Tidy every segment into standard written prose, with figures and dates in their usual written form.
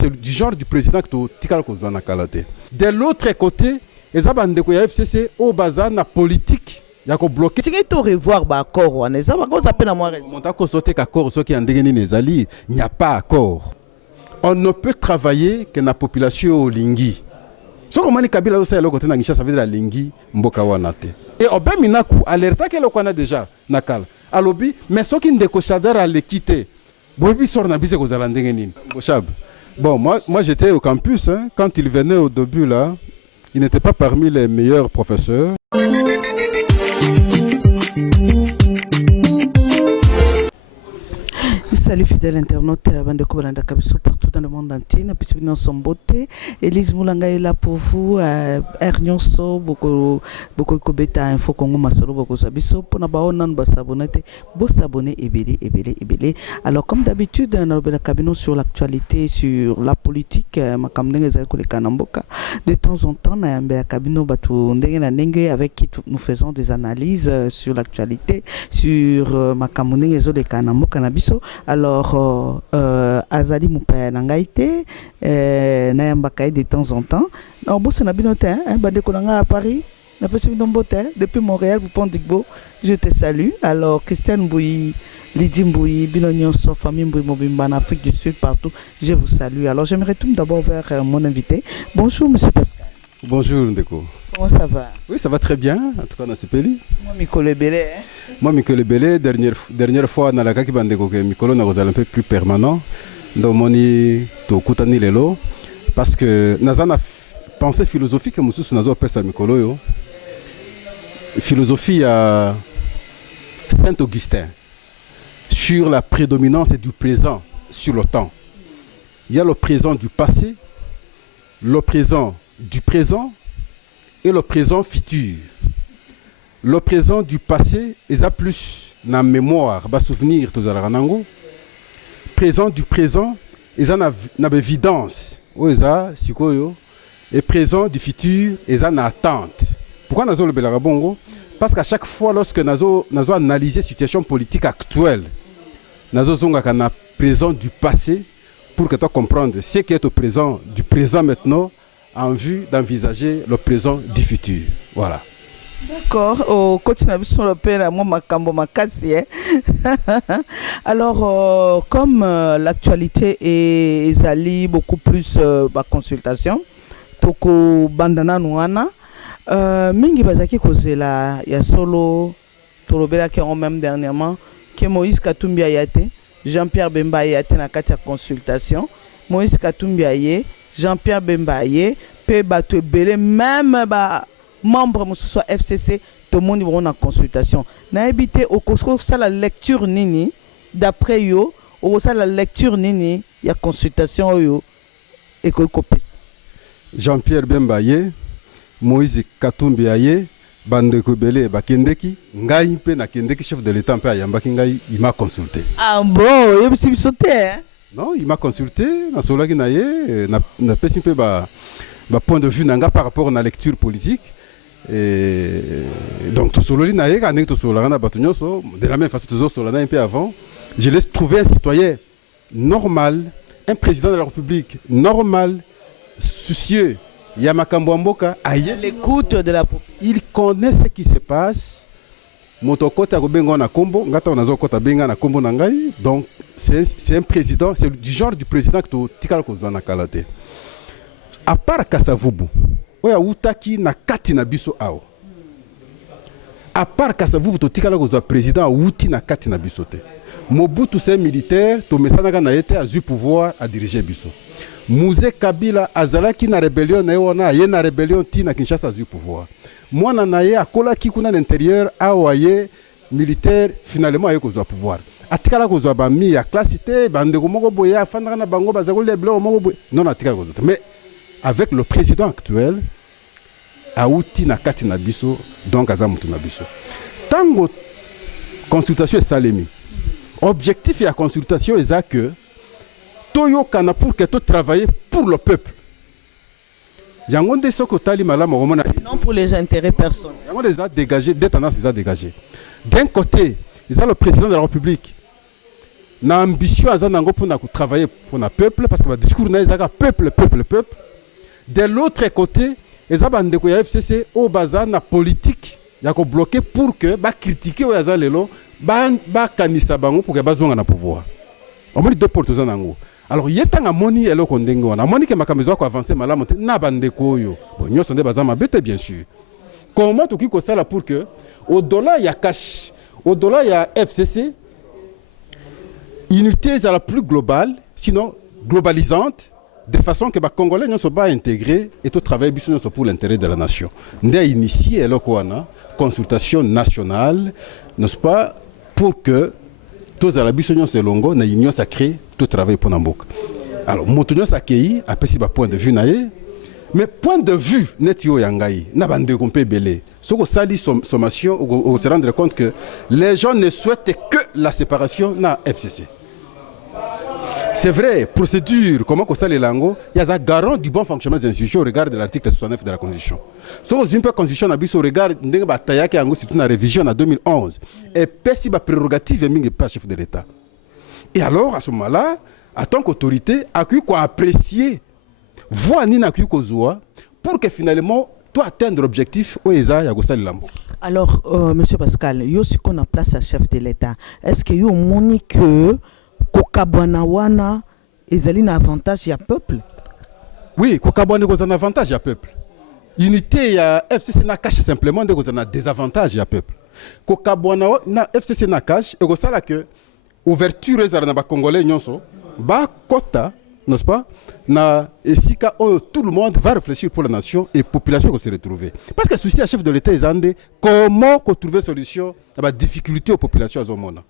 C'est du genre du président que Tikal Kozana Kalate. De l'autre côté, les abandons ya FCC au bazar na politique. Il y a bloqué. Si tu revoir l'accord, on est ça, on s'appelle à moi. Il n'y a pas accord. On ne peut travailler que la population au lingi. Ce que mani Kabila aussi le côté n'angisha ça veut dire la lingi mboka wanate. Et obé minaku alerta que le kwana déjà nakala. Alobi mais ce qui ndeko chadar a l'équité. Bobi sort na bise ko zalandenge nini. Boshab. Bon moi j'étais au campus hein, quand il venait au début là, il n'était pas parmi les meilleurs professeurs. Salut fidèles internautes, bande Kobalanda Kabiso partout dans le monde entier. Nous sommes son beauté. Elise Moulanga est là pour vous. Ernionso, beaucoup Kobeta Info Congo Masolo, beaucoup Sabiso. Pour nous s'abonner, s'abonner et. Alors comme d'habitude, nous avons cabine sur l'actualité, sur la politique. De temps en temps, nous avons la cabine avec qui nous faisons des analyses sur l'actualité, sur ma camonde et Canabiso. Alors, Azali Moupé Nangaïté, Nayambakaï de temps en temps. Non, bon, c'est Nabinoté, hein, Badekolanga à Paris, depuis Montréal, vous pensez que je te salue. Alors, Christiane Bouy, Lydie Mbouy, Binonion, famille Mbouy, Mobimba, en Afrique du Sud, partout, je vous salue. Alors, j'aimerais tout d'abord vers mon invité. Bonjour, monsieur Pascal. Bonjour, Ndeko. Comment ça va? Oui, ça va très bien, en tout cas dans ce pays. Moi, Mikolo Belé. Moi, Mikolo Belé, dernière fois, dans la Kaki Bandeko, Mikolo n'a un peu plus permanent. Donc, moni to kutani lelo. Parce que, Nazana pensée philosophique, Moussous Nazo Pesa Mikolo yo. Philosophie à Saint-Augustin sur la prédominance du présent sur le temps. Il y a le présent du passé, le présent du présent et le présent futur. Le présent du passé est plus na mémoire, bas souvenir tout à présent du présent est na évidence. Et présent du futur est en attente. Pourquoi nazo le belarabongo? Parce qu'à chaque fois lorsque nazo analyser la situation politique actuelle, nazo zonga kana présent du passé pour que tu comprennes ce qui est au présent du présent maintenant en vue d'envisager le présent du futur. Voilà. D'accord. Au quotidien, sur le père, moi, ma cambo, ma casse. Alors, comme l'actualité est allée beaucoup plus ma consultation, toko bandana nouana, mingi bazaki kozela ya solo, tolobela qui ont même dernièrement, que Moïse Katumbi ayate, Jean-Pierre Bemba ayate na katia consultation, Moïse Katumbi aye, Jean-Pierre Bembaye, peut battre belé, même membre de soit FCC, tout le monde va en consultation. Na habité au Cosco, ça la lecture nini, d'après yo, au ça la lecture nini, il y a consultation yo, et copie. Jean-Pierre Bembaye, Moïse Katumbi aye, bande ko belé bakendeki, ngai pe na kendeki chef de l'état pe ayambaki ngai, il m'a consulté. Ah bon, il me sauté hein. Non, il m'a consulté, na solaki na ye, na pesi pe ba point de vue nanga par rapport à la lecture politique. Et donc tout sololi na ye kanek to solana batunyoso, de la même façon tout solana un peu avant, je laisse trouver un citoyen normal, un président de la République normal, soucieux, Yamakambo Mboka, aye l'écoute de la population. Il connaît ce qui se passe. Motokota Gobengo na Kombo, ngata nazo kota benga na Kombo nangai. Donc c'est un président, c'est du genre du président que tu tikal kozana kalate. À part Kasavubu, oya utaki na kati na biso ao. À part Kasavubu to tikala kozwa président uti na kati na biso te. Mobutu c'est militaire, to mesana na été a eu pouvoir à diriger biso. Mouzé Kabila azalaki na rébellion na yona ye na rébellion ti na Kinshasa a eu pouvoir. Mwana na ye akola ki kuna l'intérieur awaye militaire finalement aye kozwa pouvoir. Atikala kozwa ba mi ya classe te bandeko moko boye afandaka na bango bazakoli blanc moko boye. Non atikala kozwa. Mais avec le président actuel auti na kati na biso donc azamutu na biso. Tango consultation est salemi. Objectif de la consultation est que Toyo kana pour que tu travailles pour le peuple. Non pour les intérêts personnels. Yango les a dégagés, des tendances les a dégagées. D'un côté, ils ont le président de la République. Na ambition azanango pour travailler pour le peuple parce que le discours na ezaka peuple. De l'autre côté, ils ont ndeko ya FCC au bazar na politique ya ko bloquer pour que ba critiquer o yaza lelo ba kanisa bango pour que bazonga na pouvoir. On dit deux portes zanango. Alors yetanga moni elo kondengo wana moni ke makambezo ko avancer malamu na bandeko yo. Bon nyoso nde bazama bete bien sûr. Comment tout qui ko sala pour que au-delà il y a cash, au-delà il y a FCC unité la plus globale, sinon globalisante, de façon que les Congolais ne soient pas intégrés et tout travail pour l'intérêt de la nation. Nous avons initié une consultation nationale, n'est-ce pas, pour que tous les Arabes se longo, na union sacrée, tout travail pour Nambouk. Alors, Moutunion s'accueille, après si point de vue naïe, mais point de vue net yo yangai, na bande compé belé. Ce que ça dit sommation, on se rendre compte que les gens ne souhaitent que la séparation na FCC. C'est vrai, procédure, comment que ça les langues, il y a un garant du bon fonctionnement des institutions au regard de l'article 69 de la Constitution. Si vous avez une constitution au regard de la révision en 2011, et si la prérogative est pas chef de l'État. Et alors, à ce moment-là, en tant qu'autorité, à qui quoi apprécier, voir ni na qui pour que finalement, toi atteindre l'objectif où il y a les langues. Alors, Monsieur Pascal, yo si qu'on a place à chef de l'État, est-ce que yo moni que Kokabwana wana ezali na avantage ya peuple? Oui, Kokabwana est un avantage ya peuple. Unité ya FCC na cache simplement de un désavantage ya peuple. Kokabwana na FCC na cache et ça là que ouverture ezala na ba congolais nyonso ba kota, n'est-ce pas? Na esika tout le monde va réfléchir pour la nation et la population va se retrouver. Parce que le souci à chef de l'État est comment trouver solution à la difficulté aux populations à Zomona.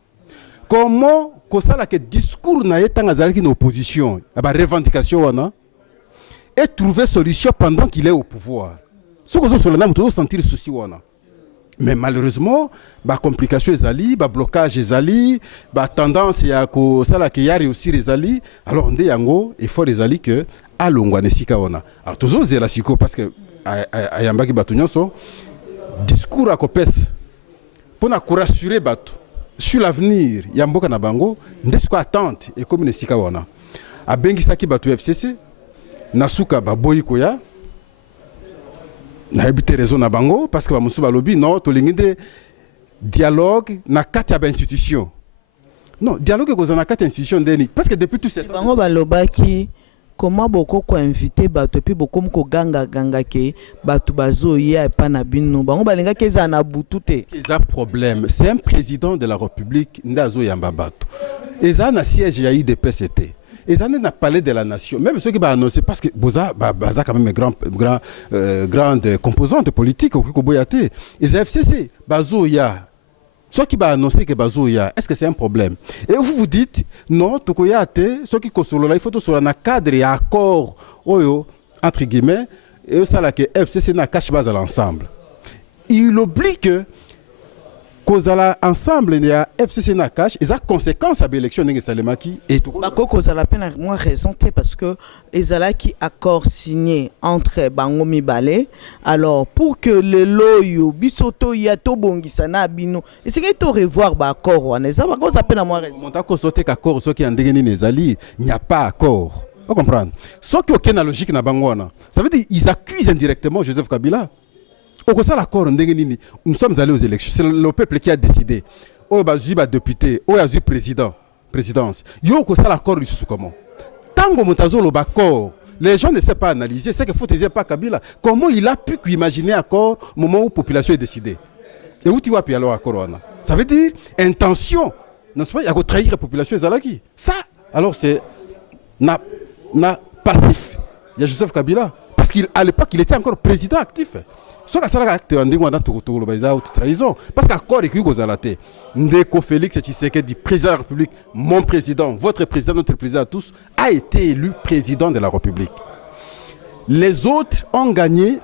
Comment que discours na yetanga zalaki na opposition, ba revendication wana et trouver solution pendant qu'il est au pouvoir. Ce que sur le nam toujours sentir souci wana. Mais malheureusement, ba complication ezali, ba blocage ezali, ba tendance ya ko sala ke yari aussi ezali. Alors ndé yango il faut ezali que alongwa nesika wana. Alors toujours zela siko parce que ayambaki batu nyonso discours a kopes pour na rassurer batu sur l'avenir ya mboka na bango ndesko attente et comme nesika wana abengisaki batu FCC nasuka baboyi koya na habité raison na bango parce que ba musu balobi non to lingide dialogue na kati ya institution non dialogue ko na kati institution ndeni parce que depuis tout cette bango balobaki comment beaucoup ko inviter bato puis beaucoup ko ganga ke bato bazoya pa na bino bango balinga keza na butute keza problème c'est un président de la République ndazo yamba bato eza na siège ya IDPCT eza na palais de la nation même ceux qui ba annoncer parce que boza baza quand même grande composante politique au Koboyate les FCC bazoya ceux qui va annoncer que bazoya, est-ce que c'est un problème? Et vous vous dites, non, Tokoyate, ceux qui consolo il faut tout sur un cadre et accord, entre guillemets, et ça là que FCC n'a cache pas à l'ensemble. Il oublie que kozala ensemble il y a FCC na cache et ça conséquence à l'élection de Salemaki et tout. Bako kozala peine moi raison parce que ezala qui accord signé entre Bango Mibale alors pour que le loyo bisoto ya to bongisa na bino et c'est que to revoir ba accord wana ça bako za peine moi raison. Monta ko sauter accord ceux qui en dégeni nezali il n'y a pas accord. Vous comprenez? Ce qui aucune logique na bango wana. Ça veut dire ils accusent indirectement Joseph Kabila. Au ça l'accord nous sommes allés aux élections. C'est le peuple qui a décidé. Oh bah député, oh bah présidence. Yo ça l'accord sous comment? Tango montazo le accord, les gens ne savent pas analyser. C'est que faut dire pas Kabila. Comment il a pu imaginer accord au moment où la population est décidée? Et où tu vois puis alors accord wana? Ça veut dire intention. Non c'est pas il y a trahir la population ezalaki. Ça alors c'est na passif. Il y a Joseph Kabila parce qu'à l'époque il était encore président actif. Ce que ça a acte en dingo na trahison parce qu'accord écrit aux alaté Ndeko Félix Tshisekedi président de la République mon président votre président notre président tous a été élu président de la République. Les autres ont gagné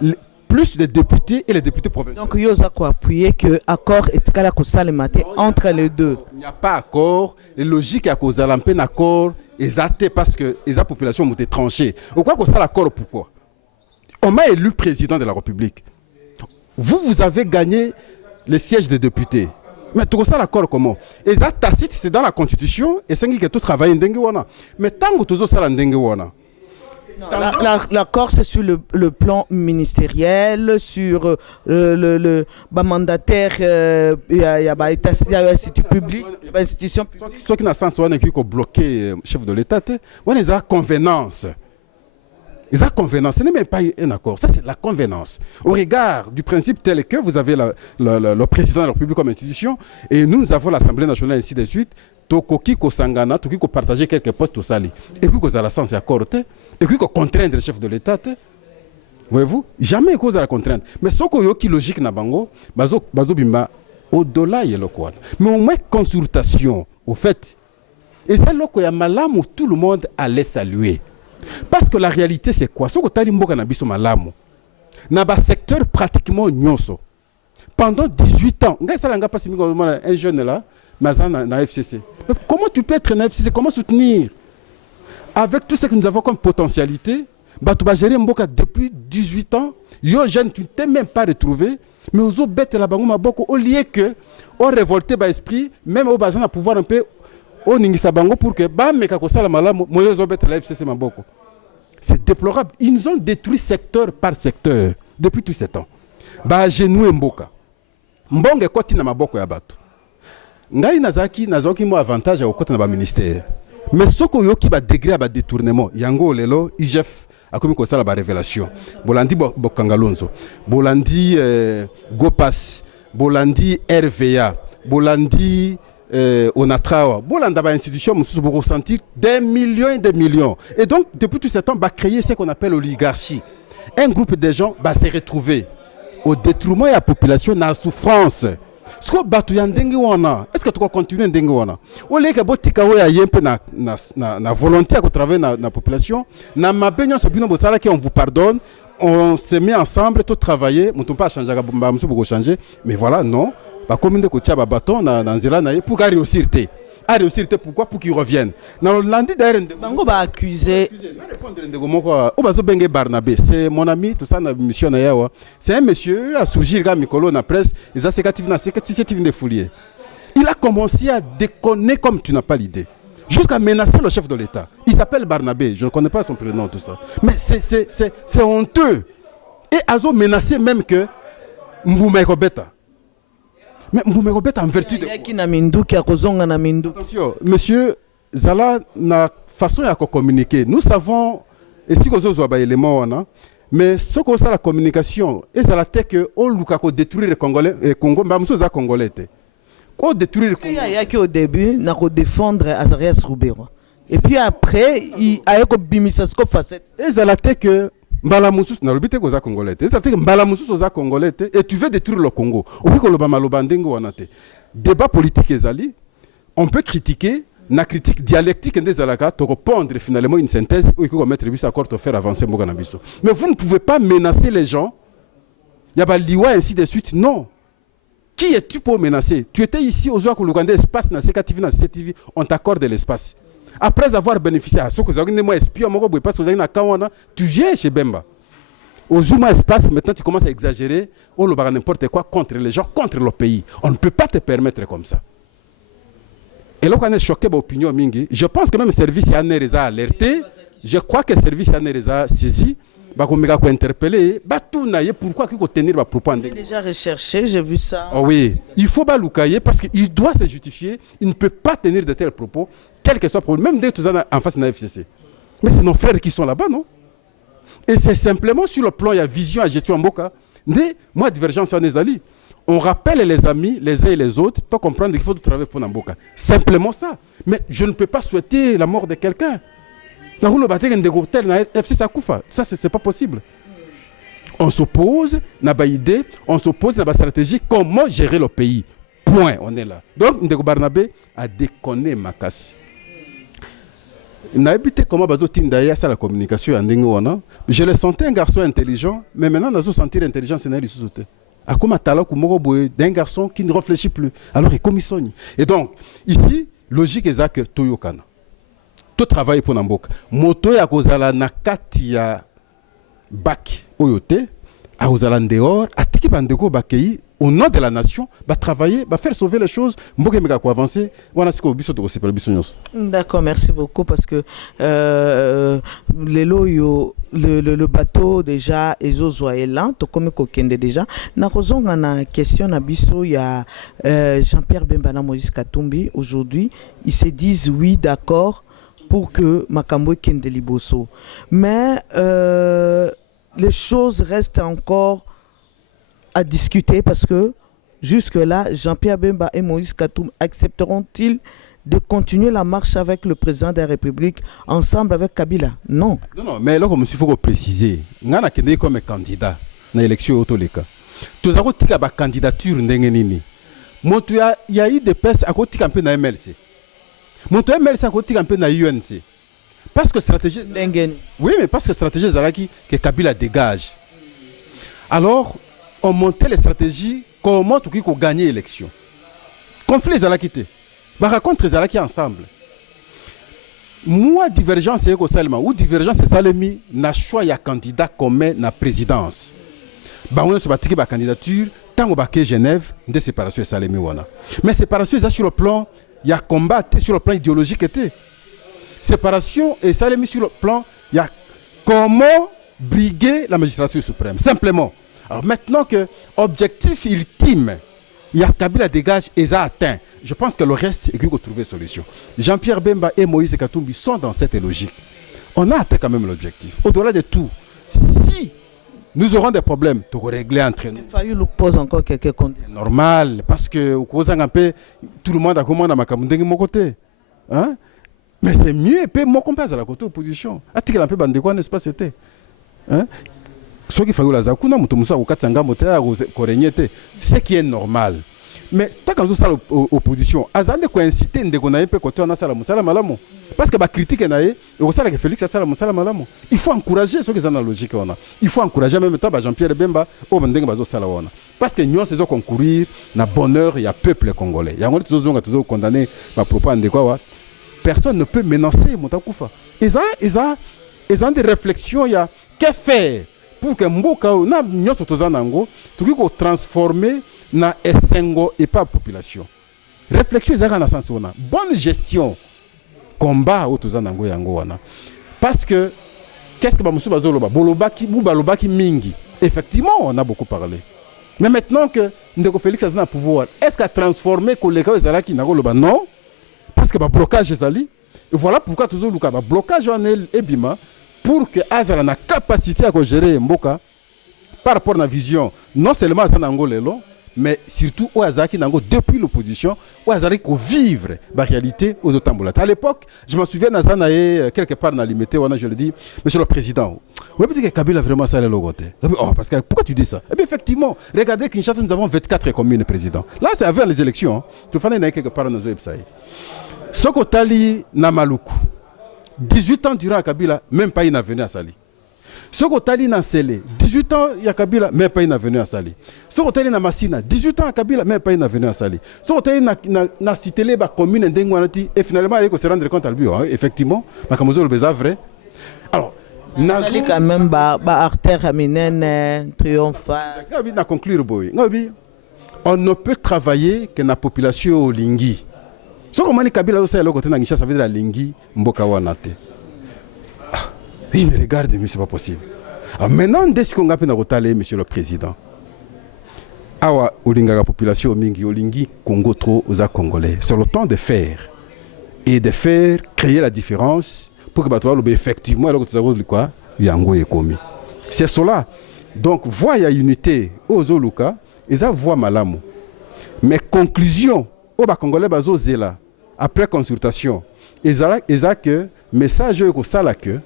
plus de députés et les députés provinciaux. Donc yoza ko appuyer que accord est kala ko salemate entre les deux. Il n'y a pas accord et logique à cause à l'empêne accord exacté parce que les populations ont été tranchées. Pourquoi qu'on ça l'accord pourquoi? On m'a élu président de la République. Vous avez gagné le siège des députés. Mais tout ça l'accord comment? Et ça tacite, c'est dans la constitution et c'est que tout travail ndenge wana. Mais tant que tout ça la ndenge wana. L'accord, c'est sur le plan ministériel, sur le mandataire, il y a institut public, institution publique. Ce qui n'a sens, c'est qu'il faut bloquer le chef de l'État. On a une convenance. Ils ont convenance, ce n'est même pas un accord, ça c'est la convenance. Au regard du principe tel que vous avez le président de la République comme institution, et nous avons l'Assemblée nationale, ainsi de suite, Tokoki ko sangana, Tokoki ko partager quelques postes au Sali. Et puis qu'on a la sens accord, et puis qu'on contraindre le chef de l'État. Voyez-vous, jamais cause à la contrainte. Mais ce qui est logique na bango, bazo bimba au-delà y est le quoi. Mais au moins consultation, au fait, et c'est là qu'il y a malam où tout le monde allait saluer. Parce que la réalité c'est quoi? Ce que tu as dit na biso malamu. Na ba secteur pratiquement nyonso. Pendant 18 ans, un jeune là, na FCC. Mais comment tu peux être na FCC? Comment soutenir? Avec tout ce que nous avons comme potentialité, tu vas gérer Mboka depuis 18 ans. Yo jeune, tu ne t'es même pas retrouvé. Mais aux autres bêtes là-bas, au lieu que on révolté par esprit, même au bazin à pouvoir un peu au ningisa bango pour que meka ko sala malamu moyo bêtes la FCC maboko. C'est déplorable. Ils nous ont détruit secteur par secteur depuis tout ce temps. Genou Mboka. Mbonge koti na maboko ya batu. Ngai nazaki mo avantage au côté na ba ministère. Mais ce que yoki ba degré ba détournement, yango lelo IGF akomi ko sala ba révélation. Bolandi Bokangalonzo, Bolandi Gopas, Bolandi RVA, Bolandi Onatrawa, Bolanda ba institution mususu pour ressentir des millions et des millions. Et donc depuis tout ce temps ba créer ce qu'on appelle l'oligarchie. Un groupe de gens va se retrouver au détriment de la population dans la souffrance. Ce que batu ya ndenge wana, est-ce que tu vas continuer ndenge wana? Au lieu que botika we aye peu na volonté à travailler na population, na mabenyo so bino bosala qui on vous pardonne, on se met ensemble tout travailler, on ne peut pas changer ba musu boko changer, mais voilà non, ba commune de ko tia ba bâton na nzela na ye pour réussir té. À réussir pourquoi? Pour qu'ils reviennent. Dans l'andi d'ailleurs, Bango va accuser. Barnabé, c'est mon ami, tout ça, mission na c'est un monsieur à surgir à Mikolo na presse, ils ont de foulier. Il a commencé à déconner comme tu n'as pas l'idée, jusqu'à menacer le chef de l'État. Il s'appelle Barnabé, je ne connais pas son prénom, tout ça. Mais c'est honteux. Et Azo menacé même que Mboumé Robeta. Mais Mboumé Robeta en vertu de attention, monsieur Zala na façon à communiquer. Nous savons, et si vous avez des éléments, mais ce que c'est la communication, et c'est la tête que on luka ko détruire les Congolais, et Congo, mais monsieur za Congolais te. Ko détruire les Congolais. Il y a qui au début n'a ko défendre Azarias Roubero. Et puis après, il a ko bimisa ce facette. Et c'est la tête que Mbala Moussous n'a l'obité qu'aux Congolais. Et c'est Mbala Moussous aux Congolais et tu veux détruire le Congo. Au plus que le Bamalobandengo wanate. Débat politique ezali, on peut critiquer. La critique dialectique des alaka to répondre finalement une synthèse où il faut mettre bis accord pour faire avancer Mboganabiso. Mais vous ne pouvez pas menacer les gens. Il y a pas liwa ainsi de suite. Non. Qui es-tu pour menacer? Tu étais ici aux Oua Luganda espace na CKTV na CTV, on t'accorde l'espace. Après avoir bénéficié à ce que vous avez moi espion moi parce que vous avez na Kawana, tu viens chez Bemba. Aux Zuma espace maintenant tu commences à exagérer, on le bagarre n'importe quoi contre les gens, contre le pays. On ne peut pas te permettre comme ça. Et là, quand on est choqué par l'opinion mingi, je pense que même le service les a alerté. Je crois que le service les a saisi. On a interpellé. Pourquoi il faut tenir ma propos? J'ai déjà recherché, j'ai vu ça. Oh oui, il faut pas l'oucailler parce qu'il doit se justifier. Il ne peut pas tenir de tels propos, quel que soit le problème, même dès que tu es en face de la FCC. Mais c'est nos frères qui sont là-bas, non? Et c'est simplement sur le plan, il y a vision à gestion en Boka. Moi, divergence en Ezali. On rappelle les amis, les uns et les autres, pour comprendre qu'il faut travailler pour Namboka. Simplement ça. Mais je ne peux pas souhaiter la mort de quelqu'un. Ça, c'est pas possible. On s'oppose, n'a pas idée, on s'oppose, n'a pas stratégie, comment gérer le pays. Point, on est là. Donc, Ndeko Barnabé a déconné Makassi. N'a habité comment Bazotindaya, ça la communication en Ndingo. Je le sentais un garçon intelligent, mais maintenant, nous sentir intelligent, c'est sous-sauté. D'un garçon qui ne réfléchit plus. Alors il commissionne. Et donc, ici, logique est que Toyokana. Tout travail pour Namboka. Moto ya kozala nakati ya bac oyote, a kozala dehors, atiki bandeko bakei au nom de la nation, travailler, faire sauver les choses, avancer. D'accord, merci beaucoup parce que le bateau déjà est au Zoélan, tout comme Kokende déjà. Na question na biso, il y a Jean-Pierre Bemba Moïse Katumbi. Aujourd'hui, ils se disent oui, d'accord, pour que Makambo Kende Liboso. Mais les choses restent encore à discuter parce que jusque-là, Jean-Pierre Bemba et Moïse Katumbi accepteront-ils de continuer la marche avec le président de la République ensemble avec Kabila? Non. Non, mais là, comme il faut préciser, nous avons comme candidat dans l'élection autoleka. Tous avons tika ba candidature ndengenini. Il y a eu des personnes à côté campé na MLC. Mon MLC à côté campé na UNC. Parce que stratégie. Oui, mais parce que stratégie Zaraki que Kabila dégage. Alors, on montait les stratégies comment tout qui peut gagner l'élection. Conflit Zaraki te. Bah raconte Zaraki ensemble. Moi divergence c'est Salema ou divergence c'est Salemi na choix ya candidat commun na présidence. Bah on se battre ba candidature tant au baquet Genève de séparation Salemi wana. Mais séparation ça sur le plan il y a combat sur le plan idéologique était. Séparation et Salemi sur le plan il y a comment briguer la magistrature suprême simplement. Alors maintenant que objectif ultime il y a Kabila dégage et ça atteint. Je pense que le reste est qu'il faut trouver solution. Jean-Pierre Bemba et Moïse Katumbi sont dans cette logique. On a atteint quand même l'objectif. Au-delà de tout, si nous aurons des problèmes, tu vas régler entre nous. Il nous pose encore quelques conditions. C'est normal, parce que tout le monde a commandé à ma de mon côté. Hein? Mais c'est mieux, et puis moi, qu'on passe à la côté opposition. Attirer un peu de quoi, n'est-ce pas, c'était. Hein? Ce qui fait que la Zakuna, c'est qui est normal. Mais tant que nous avons l'opposition, Azande ko inciter ndeko na yepe côté on a sala musala malamu parce que ba critique na ye et au sala que Félix a sala musala malamu. Il faut encourager ceux qui sont dans la logique on a. Il faut encourager même temps Jean-Pierre Bemba au ndenge bazo sala wana. Parce que nous saison concourir na bonheur il y a peuple congolais. Il y a ngoli toujours condamné ba propos ndeko wa. Personne ne peut menacer Moutakufa. Ils ont des réflexions il y a que faire pour que mboka na nyoso tozanango tout ko transformer na esengo et pas population. Réflexion ezaka na sens wana. Bonne gestion. Combat autozanango yango wana. Parce que qu'est-ce que bamusu bazoloba bolobaki bubalobaki mingi. Effectivement, on a beaucoup parlé. Mais maintenant que Ndeko Félix a un pouvoir, est-ce qu'a transformé koleka ezalaki na goloba non? Parce que ba blocage ezali. Et voilà pourquoi toujours luka ba blocage en ebima pour que Azala na capacité à gérer mboka par rapport à la vision non seulement à Zanango lelo mais surtout au Azaki Nango depuis l'opposition, au Azaki qu'on vivre la réalité aux Otambola. À l'époque, je me souviens Nazanae quelque part dans limité, je le dis, Monsieur le Président, vous avez dit que Kabila vraiment ça le logoté. Oh, parce que pourquoi tu dis ça? Eh bien effectivement, regardez Kinshasa, nous avons 24 communes présidents. Là, c'est avant les élections. Tu fais quelque part dans nos websites. Sokotali Namaluku, 18 ans durant Kabila, même pas une venu à Sali. Ce que na Sélé, 18 ans il y a Kabila, même pas une venu à Sali. Ce que na Massina, 18 ans à Kabila, même pas une venu à Sali. Ce que na cité ba commune d'Engwanati et finalement il faut se rendre compte à lui effectivement, makamozo le béza vrai. Alors, Nazali quand même ba artère aminene triomphal. Na conclure boy. On ne peut travailler que na population au lingi. Ce que mani Kabila aussi le côté na Kinshasa ça veut dire la lingi mboka wanate. Oui, mais regarde, mais c'est pas possible. Alors maintenant, dès qu'on a pu nous Monsieur le Président, awa olinga population mingi olingi Congo trop aux Congolais. C'est le temps de faire et de faire créer la différence pour que bateau effectivement alors que tu as quoi yango est commis. C'est cela. Donc voix ya unité aux Oluka, ils a voix malamu. Mais conclusion au ba Congolais bazo zela après consultation, ils a que message que ça là que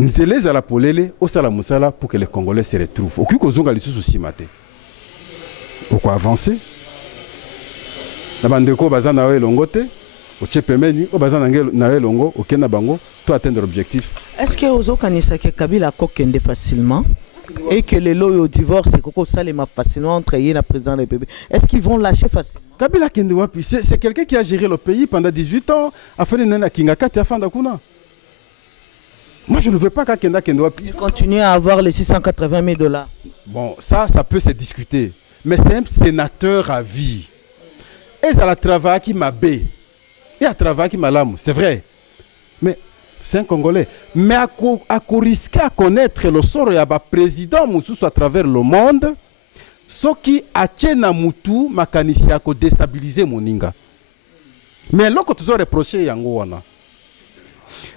nous allons à la polele au salamusala pour que les Congolais se retrouvent. Au cul que zonga lisusu simate. Pourquoi avancer? Na bandeko bazana we longote, au chepemeni, au bazana na longo, au kena bango, to atteindre l'objectif. Est-ce que ozo kanisa ke Kabila kokende facilement et que les lois au divorce et koko salema facilement entre yé na président de la République? Est-ce qu'ils vont lâcher facilement? Kabila kende wapi? C'est quelqu'un qui a géré le pays pendant 18 ans afin de nana kinga kati afanda kuna. Moi, je ne veux pas qu'Akenda Kendo continue à avoir les $680 000. Bon, ça peut se discuter. mais c'est un sénateur à vie. Et ça a travaillé qui m'a bé. Et a travaillé qui m'a l'âme, c'est vrai. Mais c'est un Congolais. Mais à risquer à connaître le sort et à président Moussous à travers le monde, ce qui a tient Moutou, makanisi à déstabiliser Moninga. Mais là, quand tu as reproché Yango wana.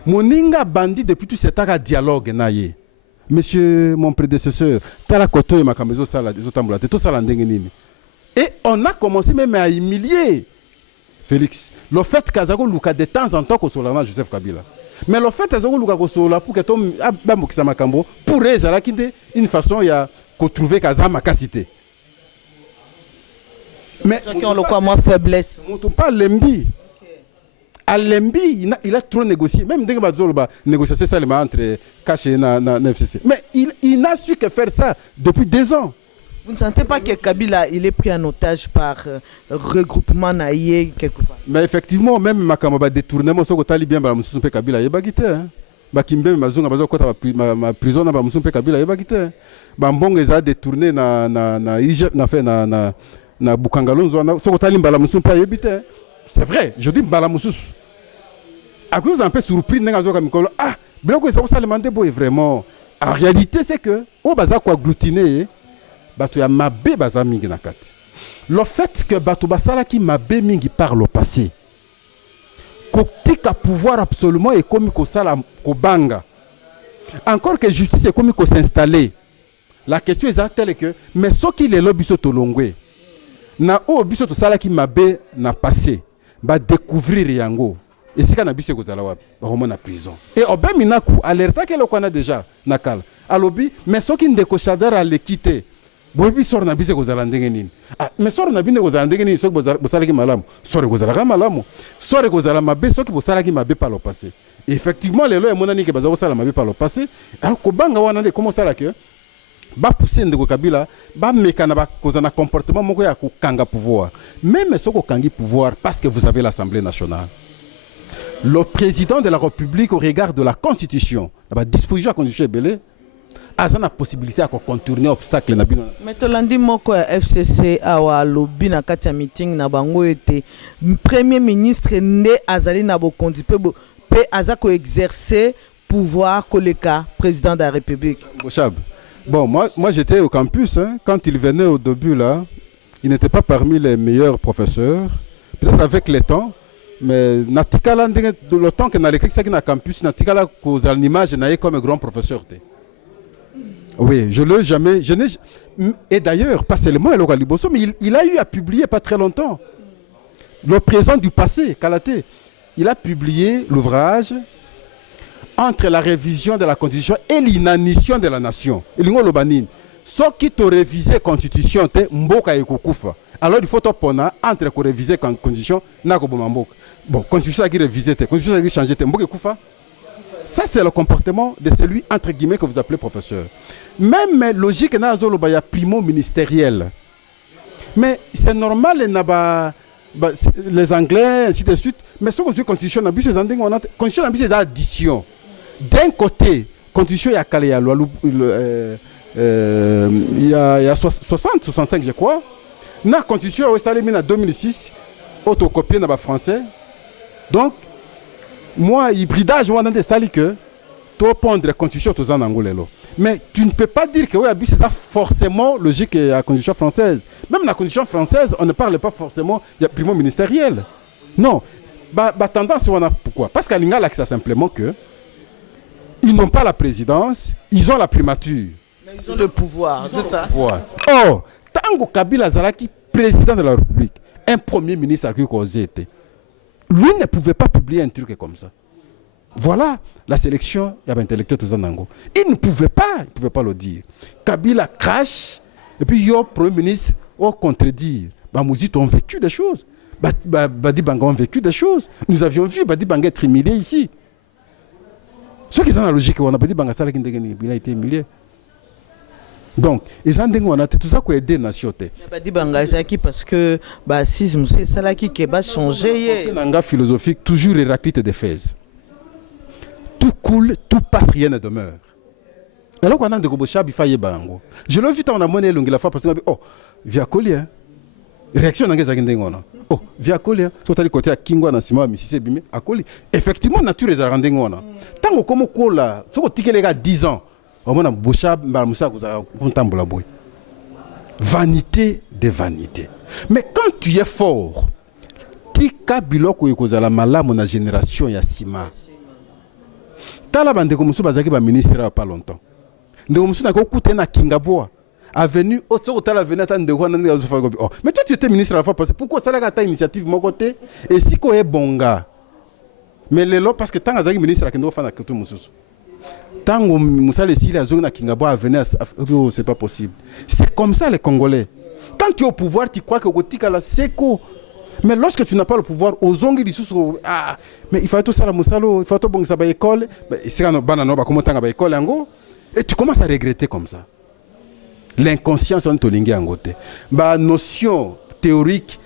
Moninga bandit depuis tout cet temps dialogue naïe. Monsieur mon prédécesseur, tala koto et makamezo sala des autres tout ça l'andengeni. Et on a commencé même à humilier Félix. Le fait qu'Azago Luka de temps en temps qu'on soit là Joseph Kabila. Mais le fait qu'Azago Luka qu'on soit là pour que tom abamokisa makambo pour ezala kinde une façon ya qu'on trouver Kazama kasité. Mais ceux qui ont le quoi moins faiblesse. On parle lembi. À Lembi, il a trop négocié. Même dès que Bazolo négocié ça entre Kaché et FCC. Mais il n'a su que faire ça depuis 2 ans. Vous ne sentez pas que Kabila il est pris en otage par regroupement naïe quelque part? Mais effectivement, même Makamba détournement, ce que tu as bien, Kabila, il est bagité. Bakimbe mazunga bazo kota ma prison na ba musumpe Kabila il est bagité. Bambong ils a détourné na Bukangalonzo na ce que tu as limbala musumpe il est bagité. C'est vrai, je dis Balamoussous. À cause un peu surpris, ah, Blanco et ça demandé vraiment. En réalité, c'est que, au bazar quoi agglutiner, Batou ya mabé bazar mingi nakati. Le fait que Batou Basala qui mabé mingi par le passé, côté qu'à pouvoir absolument et comme qu'on sala banga. Encore que justice est comme qu'on s'installer. La question est telle que, mais ce qui est l'objet de l'ongwe, na o biso to sala qui mabé na passé. Va découvrir Yango. Et c'est quand on a bise kozala wa na prison. Et obeminaku alerta que le kwana déjà nakala. Alobi mais ce qui ndeko Chadar a le quitter. Bobi sort na bise kozala ndenge nini. Ah mais sort na bine kozala ndenge nini so bosala ki malamu. Sort kozala ka malamu. Sort kozala mabe so ki bosala ki mabe par le passé. Et effectivement les lois monani ke baza sala mabe par le passé. Alors ko banga wana de comment ça là que ba pousser ndeko Kabila ba mekana ba kozana comportement moko ya ko kanga pouvoir. Même ce ko kangi pouvoir parce que vous avez l'Assemblée nationale. Le président de la République au regard de la Constitution, la disposition de la Constitution est belée, a la possibilité de contourner l'obstacle. Mais Tolandi Moko FCC a lobby na katia meeting na bango était premier ministre né azali na bo kondi pe azako exercer pouvoir que le cas président de la République. Bon, moi j'étais au campus hein, quand il venait au début là, il n'était pas parmi les meilleurs professeurs. Peut-être avec le temps. Mais natikala le temps que na l'écrit ça qui na campus natikala cause à l'image naé comme un grand professeur. Oui, je l'ai jamais et d'ailleurs pas seulement le Liboso mais il a eu à publier pas très longtemps. Le présent du passé Kalaté, il a publié l'ouvrage Entre la révision de la Constitution et l'inanition de la nation. Et l'ingo lobanine. Ce qui te révisé Constitution te mboka ekokufa. Alors il faut topona entre ko réviser Constitution na ko bomamboka. Bon, Constitution qui révisé, Constitution qui changé, ça c'est le comportement de celui entre guillemets que vous appelez professeur. Même logique na zolo ba ya primo ministériel. Mais c'est normal les Anglais ainsi de suite. Mais ce que Constitution na bise zanding on a Constitution na bise d'addition. D'un côté, Constitution ya kale ya loi il y a 60 65 je crois. Na Constitution au salimina en 2006 autocopié na ba français. Donc, moi, hybridage, je vais dire que tu vas prendre la constitution tous en Angola. Mais tu ne peux pas dire que oui, c'est ça forcément logique à la constitution française. Même la constitution française, on ne parle pas forcément du primo ministériel. Non. Tendance, on a pourquoi? Parce qu'à l'Ingala, c'est simplement que ils n'ont pas la présidence, ils ont la primature. Mais ils ont le pouvoir, c'est ça. Oh, Tango Kabila Zalaki, président de la République, un premier ministre qui a été. Lui ne pouvait pas publier un truc comme ça. Voilà la sélection il y avait intellectuel tous en Ango. Il ne pouvait pas le dire. Kabila crache et puis yo premier ministre au contredire. Bamouzit ont vécu des choses. Badi Banga ont vécu des choses. Nous avions vu Badi Banga être humilié ici. Ceux qui sont dans la logique, on a Badi Banga Sala il a été humilié. Donc, ils ont tout ça qui aidé la nation. Badi Banga Zaki parce que sisme c'est ça qui va changer. C'est un philosophique toujours Héraclite d'Éphèse. Tout coule, tout passe, rien ne demeure. Alors qu'on a des Gobochab, il faille bango. Je l'ai vu dans la monnaie longue la fois parce que via collier réaction na ngeza ndengona oh via collier so tali côté ya kingwa na sima misise bimi akoli effectivement nature ezalaka ndengona tango komo kola soko tikelega 10 ans omona boucha mbala musa kuza kuntambola boy vanité de vanité mais quand tu es fort tika biloko ekozala malamu na génération ya sima tala bandeko musu bazaki ba ministre pas longtemps ndeko musu na ko kutena kingaboa avenue autre tala avenue ta ndeko na ndio zofa oh mais toi tu étais ministre à la fois passée pourquoi ça la ta initiative mon côté et si ko e bonga mais lelo parce que tant azaki ministre akendo fa na kutu mususu tango musale sili azonga na kingaboa avenue oh, c'est pas possible c'est comme ça les Congolais quand tu es au pouvoir tu crois que kotika la seko. Mais lorsque tu n'as pas le pouvoir, aux ongles du sous, ah, mais il faut tout ça la musalo, il faut tout bon ça école, c'est un banano, comment t'as école en go, et tu commences à regretter comme ça. L'inconscience on te lingue en côté. Bah notion théorique,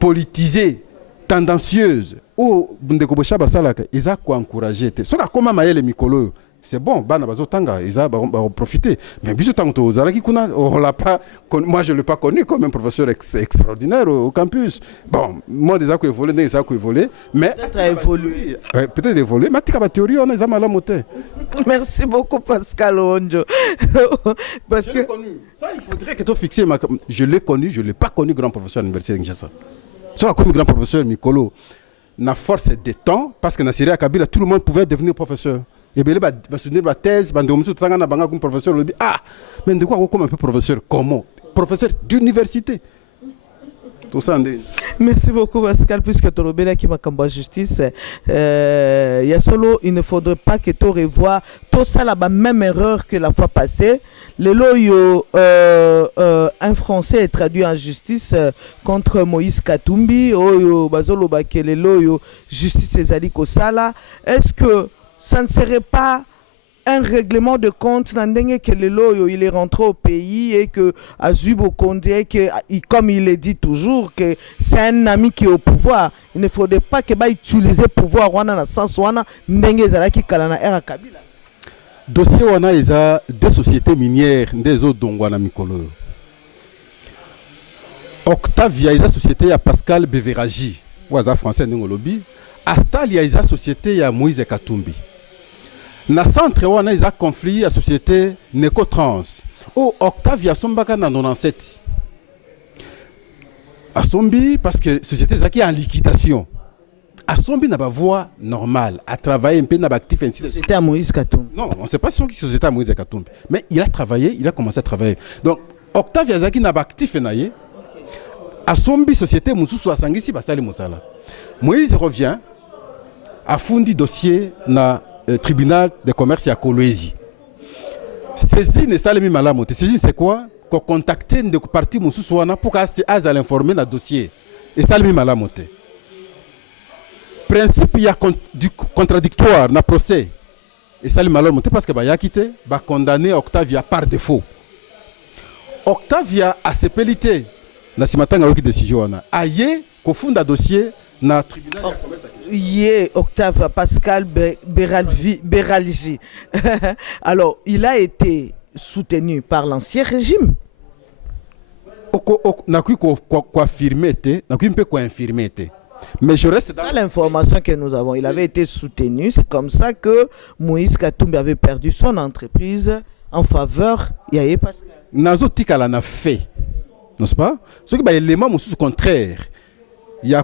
politisée, tendancieuse, ou bundeko bocha basalaka, ils a quoi encourager. Ce qu'a comment maël mikolo. C'est bon, bana bazo tanga, ils ont profité. Mais biso tango to zalaki kuna, on l'a pas, moi je l'ai pas connu comme un professeur extraordinaire au campus. Bon, moi des actes évolués, des actes évolués, mais peut-être évolué. Peut-être évolué, mais tika ba théorie on est à la montée. Merci beaucoup Pascal Onjo. Parce que ça il faudrait que tu fixes je l'ai connu, je l'ai pas connu grand professeur à l'université de Kinshasa. Ça comme grand professeur Mikolo, na force des temps parce que na Syrie à Kabila tout le monde pouvait devenir professeur. Et bien, il va soutenir la thèse, il va comme professeur. Ah, mais de quoi comme un peu professeur? Comment? Professeur d'université. Tout ça. Merci beaucoup, Pascal, puisque tu as qui m'a comme justice. Il ne faudrait pas que tu revoies tout ça la même erreur que la fois passée. Le loyo, un Français est traduit en justice contre Moïse Katumbi. Oyo, bazolo bakele loyo, justice ezali kosala. Est-ce que ça ne serait pas un règlement de compte que le loyo il est rentré au pays et que Azubo Kondé que comme il le dit toujours que c'est un ami qui est au pouvoir, il ne faudrait pas que utiliser pouvoir wana na sens wana ndenge ezalaki kala na era Kabila. Dossier wana eza deux sociétés minières des autres dongwana mikolo. Octavia eza société ya Pascal Beveraji, waza français ngolobi. Astal ya eza société ya Moïse Katumbi. Na centre wana eza conflit à société Necotrans. O Octavia sombaka na 97. Asombi parce que société zaki en liquidation. Asombi n'a pas voie normale à travailler un peu n'a pas actif ainsi. C'était à Moïse Katumbi. Non, on ne sait pas si c'était à Moïse Katumbi, mais il a travaillé, il a commencé à travailler. Donc Octavia zaki n'a pas actif naie. Asombi société mususu asangisi basali musala. Moïse revient a fondi dossier na tribunal de commerce à Kolwezi. Saisine salemi malamote. Saisine c'est quoi? Qu'on contacte de parti mususu wana pour qu'az à l'informer na dossier. Et salemi malamote. Principe il y a du contradictoire na procès. Et salemi malamote parce que ba ya quitté, ba condamné Octavia par défaut. Octavia a sepelité na simatanga wiki décision wana. Aye ko funda dossier na tribunal de commerce. Yé Octave Pascal Beralji. Alors, il a été soutenu par l'ancien régime. N'a pu confirmer, n'a pu infirmer. Mais je reste dans l'information que nous avons. Il avait été soutenu. C'est comme ça que Moïse Katumbi avait perdu son entreprise en faveur de Yaye Pascal. Nazo Tikala n'a fait, n'est-ce pas? Ce qui est l'élément contraire. Il y a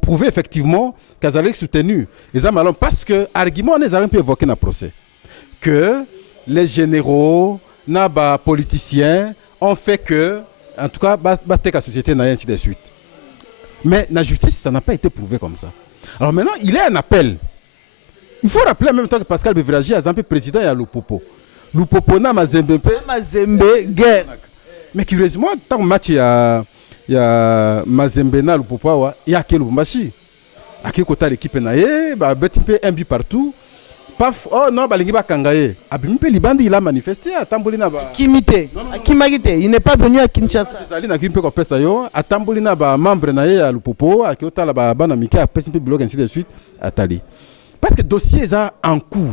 prouvé effectivement qu'ils avaient soutenu les Amalons parce que l'argument les a un peu évoqué dans le procès que les généraux, les politiciens ont fait que, en tout cas, la société n'a ainsi de suite. Mais la justice, ça n'a pas été prouvé comme ça. Alors maintenant, il y a un appel. Il faut rappeler en même temps que Pascal Beveraji est un peu président à Lupopo. Lupopo n'a Mazembe guerre. Mais curieusement, tant que match il y a Mazembe na Lupopo, il y a Lubumbashi. À qui côté l'équipe naie, bah petit un but partout. Paf, oh non, bah l'équipe a kangaye. Abimpe Libandi il a manifesté à Tambolina ba. Kimite, Kimagite, il n'est pas venu à Kinshasa. Zali na kimpe ko pesa yo, à Tambolina ba membre naie à Lupopo, à qui otala ba bana miki a pesa bloc ainsi de suite à Tali. Parce que dossier ça en cours.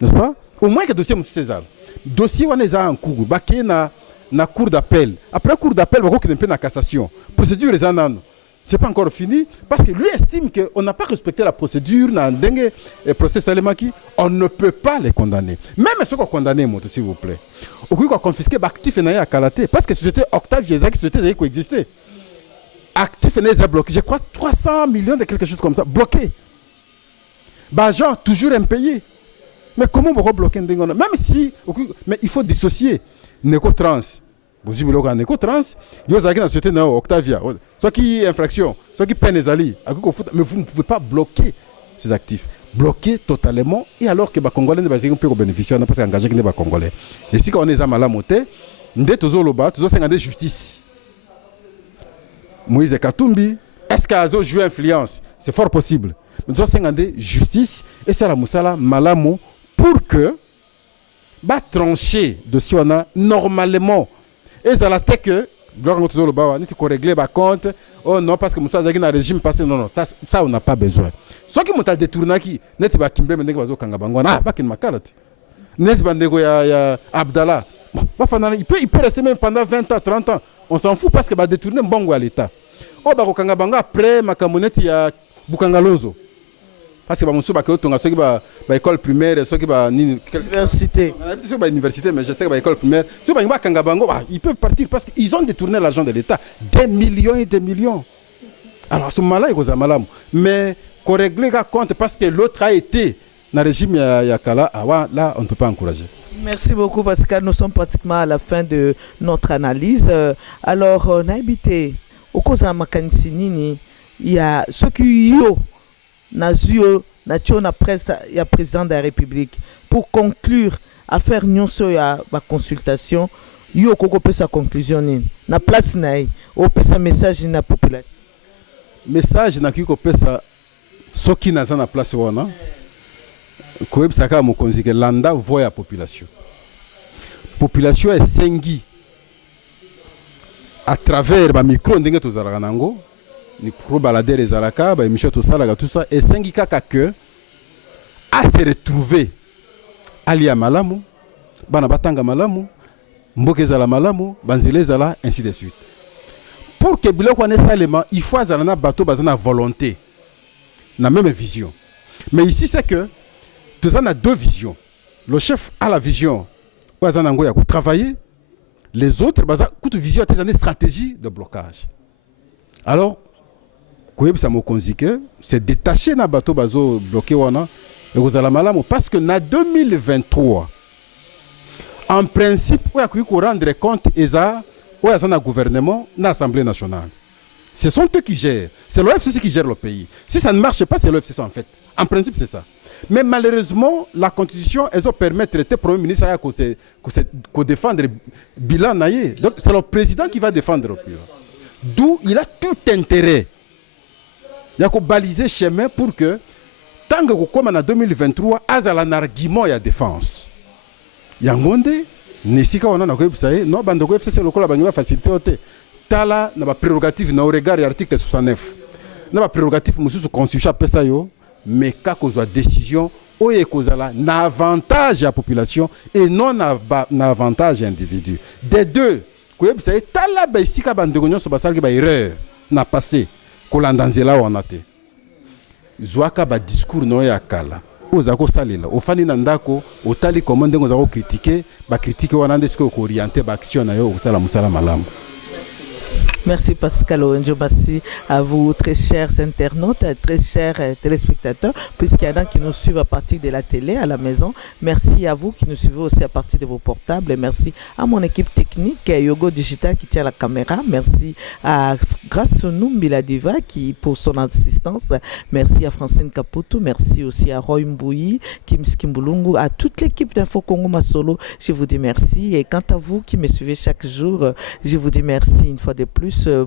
N'est-ce pas? Au moins que dossier monsieur César. dossier on est en cours baké na cour d'appel après cour d'appel bako qui na cassation procédure les anano c'est pas encore fini parce que lui estime que on n'a pas respecté la procédure na ndenge procès Salemaki on ne peut pas les condamner même ceux qu'on condamné moto s'il vous plaît au coup qu'on confisquer actif na ya kalaté parce que société Octave Ezaki société qui existait actif na bloqué je crois 300 millions de quelque chose comme ça bloqué bah genre toujours impayé mais comment on peut bloquer ndenge même si mais il faut dissocier Nécotrans vous avez un Nécotrans il y a une société na Octavia soit qui infraction soit qui peine les alliés mais vous ne pouvez pas bloquer ces actifs bloquer totalement et alors que les Congolais ne peuvent pas bénéficier parce qu'ils engagé les Congolais et si on est à Malamoté ndé tozoloba tozosengande justice Moïse Katumbi est-ce qu'il a joué influence c'est fort possible mais tozosengande justice et ça la musala malamo pour que ba trancher dossier on a normalement et ça la tête que bloc tozolo ba ni ko régler ba compte oh non parce que Moussa Zaki na régime passé non ça on n'a pas besoin ce qui muta détourna qui net ba kimbe ndenge bazo kanga bango na ba kin makalati net ba ndego ya Abdallah ba fanana il peut rester même pendant 20 ans 30 ans on s'en fout parce que ba détourner mbongo à l'état oh ba ko kanga bango après makamoneti ya Bukangalonzo parce que Moussa ba ko tonga ceux qui ba école primaire ceux qui ba université université mais je sais que école primaire ceux ba kanga bango ils peuvent partir parce qu'ils ont détourné l'argent de l'état des millions et des millions alors ce malin est malamu mais qu'on règle les compte parce que l'autre a été dans le régime Yakala là on ne peut pas encourager. Merci beaucoup Pascal, nous sommes pratiquement à la fin de notre analyse. Alors on a habité au cause de makanisi nini il y a ce qui yo nazio na président de la République pour conclure affaire nyonso ya ba consultation yo koko pesa conclusion nini na place naï au pesa message na population message na kiko pesa soki naza na place wana koyebisaka mokonzi ke landa voix ya population esengi à travers ba micro ndenge tozalaka nango micro balader ezalaka ba émission tosalaka tout ça esengi kaka que à se retrouver alia malamu bana batanga malamu mboka ezala malamu banzela ezala ainsi de suite pour que biloko wana esalema il faut azala na bato baza na volonté la même vision. Mais ici, c'est que nous avons deux visions. Le chef a la vision pour travailler. Les autres, toute vision a des stratégies de blocage. Alors, c'est détaché dans le bateau bloqué. Parce que en 2023, en principe, il faut rendre compte au gouvernement, à l'Assemblée nationale. Ce sont eux qui gèrent. C'est l'OFCC qui gère le pays. Si ça ne marche pas, c'est l'OFCC en fait. En principe, c'est ça. Mais malheureusement, la Constitution, elle permet de traiter le Premier ministre de défendre le bilan. Donc, c'est le président qui va défendre le bilan. D'où il a tout intérêt. Il a baliser le chemin pour que, tant que comme en 2023, il y a un argument et la défense. Il y a un monde, non, c'est le facilité. Tala na ba prérogative na regard de l'article 69 na ba prérogative mususu constitution pesa yo mais ka kozwa décision oye kozala na avantage à population et non na avantage individu des deux koyebisa tala ba isika bandeko nyonso basalaki ba erreur na passé kolanda nzela wana te zwaka ba discours no ya kala oza ko salela ofani na ndako otali comment ndengo za ko critiquer ba critiquer wana ndesko ko orienter ba action na yo osala musala malamu. Merci Pascal Owenjo, merci à vous très chers internautes, très chers téléspectateurs, puisqu'il y en a qui nous suivent à partir de la télé, à la maison. Merci à vous qui nous suivez aussi à partir de vos portables. Et merci à mon équipe technique, Yogo Digital qui tient la caméra. Merci à Grace Numbi la Diva qui pour son assistance. Merci à Francine Caputo. Merci aussi à Roy Mbouyi, Kim Skimbulungu, à toute l'équipe d'Info Congo Masolo. Je vous dis merci. Et quant à vous qui me suivez chaque jour, je vous dis merci une fois de plus